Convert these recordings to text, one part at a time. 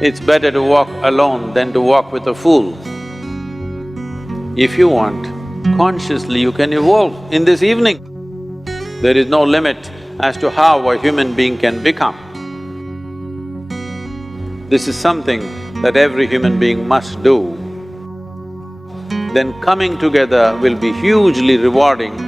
It's better to walk alone than to walk with a fool. If you want, consciously you can evolve in this evening. There is no limit as to how a human being can become. This is something that every human being must do. Then coming together will be hugely rewarding.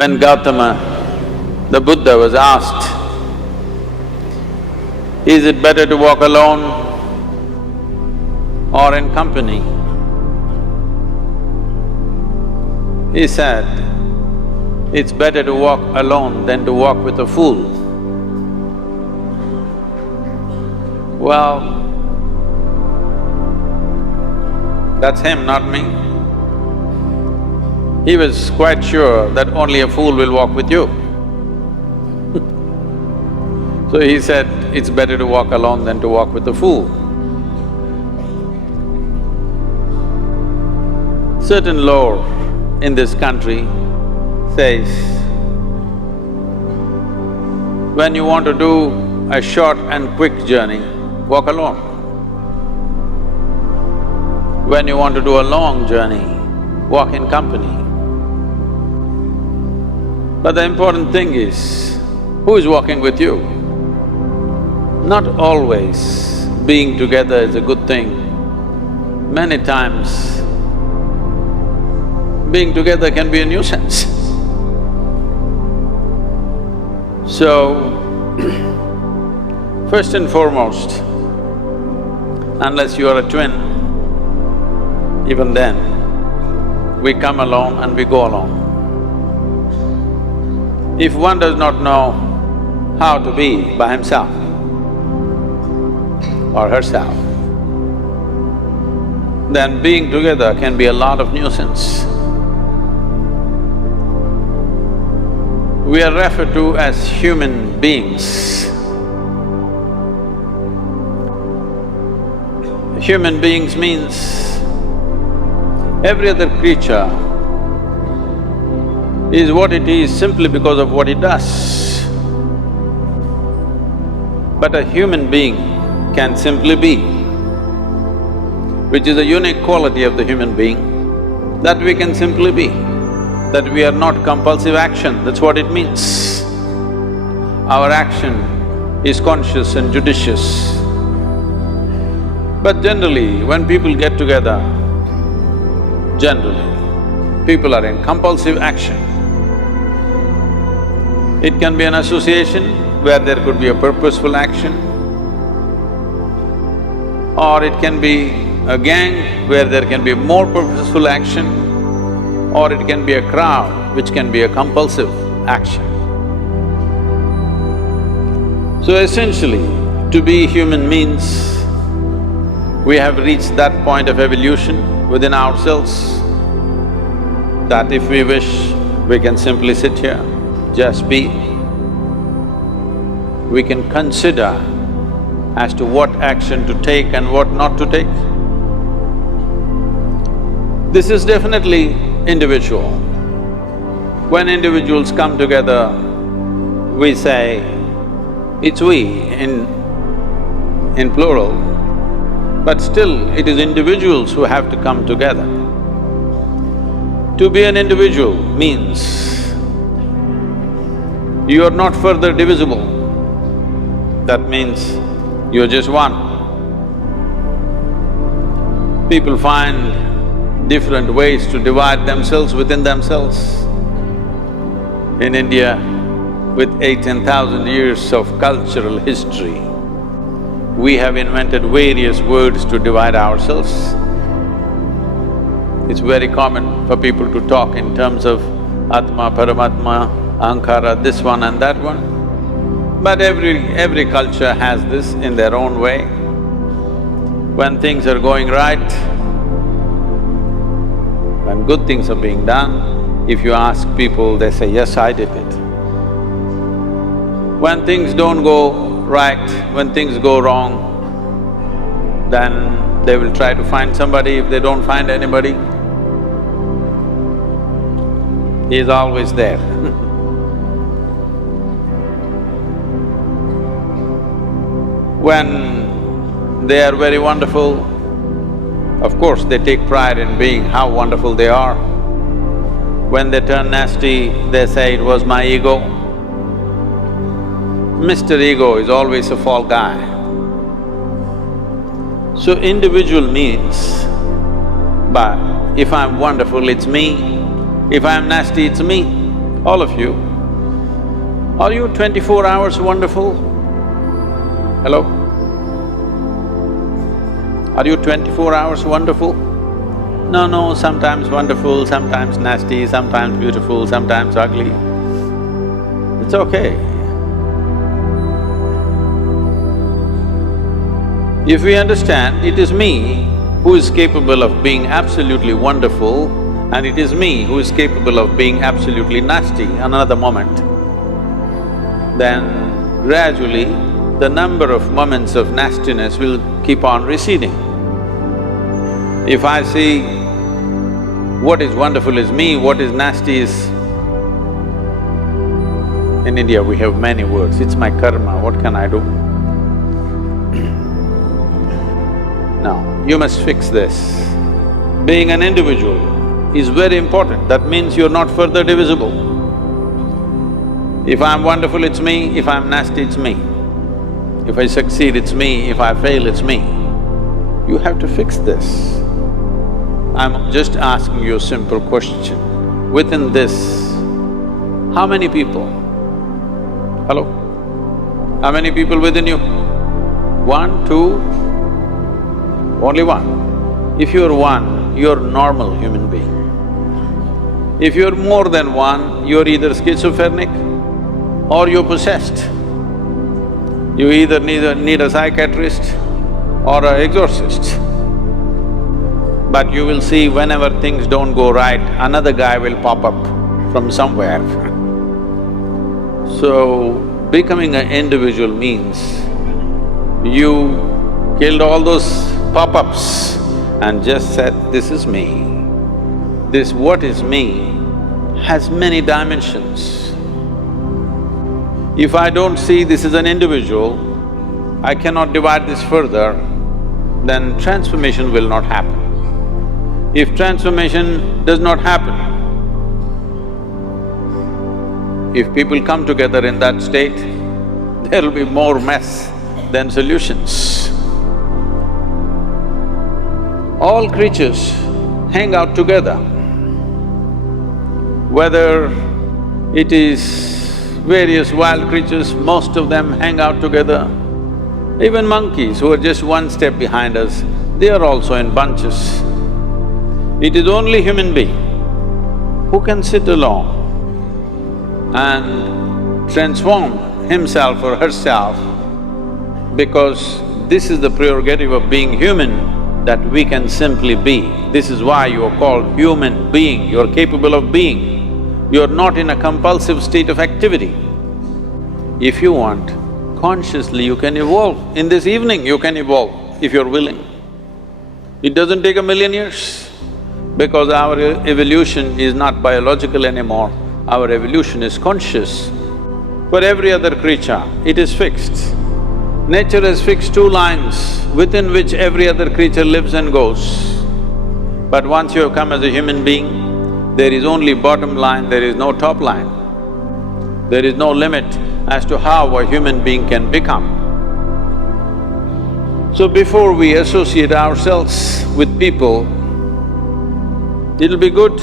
When Gautama, the Buddha, was asked, is it better to walk alone or in company? He said, it's better to walk alone than to walk with a fool. Well, that's him, not me. He was quite sure that only a fool will walk with you. So he said, it's better to walk alone than to walk with a fool. Certain lore in this country says, when you want to do a short and quick journey, walk alone. When you want to do a long journey, walk in company. But the important thing is, who is walking with you? Not always being together is a good thing. Many times, being together can be a nuisance. So, first and foremost, unless you are a twin, even then, we come alone and we go alone. If one does not know how to be by himself or herself, then being together can be a lot of nuisance. We are referred to as human beings. Human beings means every other creature is what it is simply because of what it does. But a human being can simply be, which is a unique quality of the human being, that we can simply be, that we are not compulsive action, that's what it means. Our action is conscious and judicious. But generally, when people get together, generally, people are in compulsive action. It can be an association where there could be a purposeful action, or it can be a gang where there can be more purposeful action, or it can be a crowd which can be a compulsive action. So essentially, to be human means we have reached that point of evolution within ourselves that if we wish, we can simply sit here, just be. We can consider as to what action to take and what not to take. This is definitely individual. When individuals come together, we say, it's we in plural, but still it is individuals who have to come together. To be an individual means you are not further divisible. That means you're just one. People find different ways to divide themselves within themselves. In India, with 18,000 years of cultural history, we have invented various words to divide ourselves. It's very common for people to talk in terms of Atma, Paramatma, Ahankara, this one and that one. But every culture has this in their own way. When things are going right, when good things are being done, if you ask people, they say, yes, I did it. When things don't go right, when things go wrong, then they will try to find somebody. If they don't find anybody, he is always there. When they are very wonderful, of course they take pride in being how wonderful they are. When they turn nasty, they say it was my ego. Mr. Ego is always a fall guy. So individual means, but if I'm wonderful, it's me. If I'm nasty, it's me. All of you. Are you 24 hours wonderful? Hello? Are you 24 hours wonderful? No, sometimes wonderful, sometimes nasty, sometimes beautiful, sometimes ugly. It's okay. If we understand it is me who is capable of being absolutely wonderful and it is me who is capable of being absolutely nasty another moment, then gradually the number of moments of nastiness will keep on receding. If I see what is wonderful is me, what is nasty is… In India we have many words, it's my karma, what can I do? Now, you must fix this. Being an individual is very important, that means you're not further divisible. If I'm wonderful, it's me, if I'm nasty, it's me. If I succeed, it's me, if I fail, it's me. You have to fix this. I'm just asking you a simple question. Within this, how many people? Hello? How many people within you? 1, 2? Only one. If you're one, you're a normal human being. If you're more than one, you're either schizophrenic or you're possessed. You either need a psychiatrist or an exorcist. But you will see whenever things don't go right, another guy will pop up from somewhere. So, becoming an individual means you killed all those pop-ups and just said, this is me. This what is me has many dimensions. If I don't see this as an individual, I cannot divide this further, then transformation will not happen. If transformation does not happen, if people come together in that state, there will be more mess than solutions. All creatures hang out together. Whether it is various wild creatures, most of them hang out together. Even monkeys who are just one step behind us, they are also in bunches. It is only human being who can sit alone and transform himself or herself, because this is the prerogative of being human, that we can simply be. This is why you are called human being, you are capable of being. You are not in a compulsive state of activity. If you want, consciously you can evolve. In this evening you can evolve if you're willing. It doesn't take 1,000,000 years, because our evolution is not biological anymore, our evolution is conscious. For every other creature, it is fixed. Nature has fixed 2 lines within which every other creature lives and goes. But once you have come as a human being, there is only bottom line, there is no top line. There is no limit as to how a human being can become. So before we associate ourselves with people, it'll be good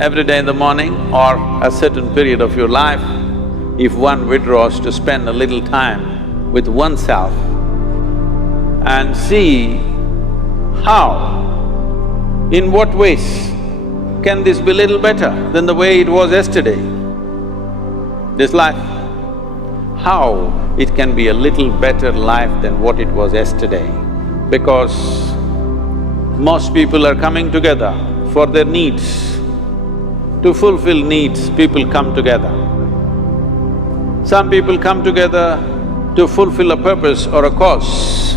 every day in the morning or a certain period of your life, if one withdraws to spend a little time with oneself and see how, in what ways can this be little better than the way it was yesterday, this life? How it can be a little better life than what it was yesterday, because most people are coming together for their needs. To fulfill needs, people come together. Some people come together to fulfill a purpose or a cause.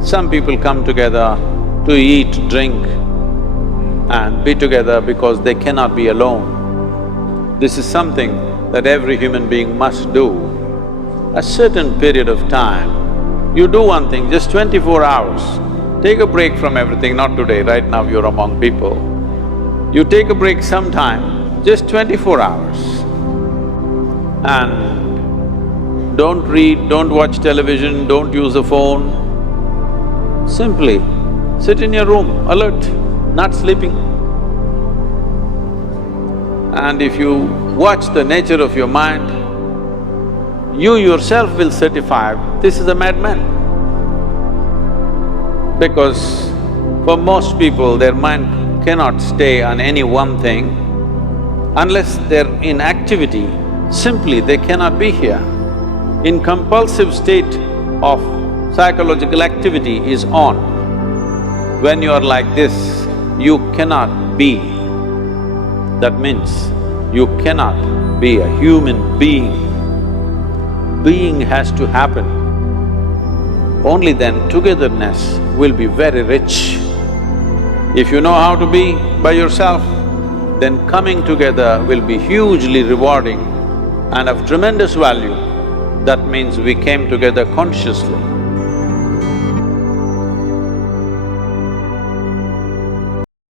Some people come together to eat, drink and be together because they cannot be alone. This is something that every human being must do. A certain period of time, You do one thing, just 24 hours, take a break from everything, not today, right now you're among people. You take a break sometime, just 24 hours. And don't read, don't watch television, don't use the phone. Simply sit in your room, alert, not sleeping. And if you watch the nature of your mind, you yourself will certify, this is a madman. Because for most people, their mind cannot stay on any one thing. Unless they're in activity, simply they cannot be here. In compulsive state of psychological activity is on. When you are like this, you cannot be. That means you cannot be a human being. Being has to happen. Only then togetherness will be very rich. If you know how to be by yourself, then coming together will be hugely rewarding and of tremendous value. That means we came together consciously.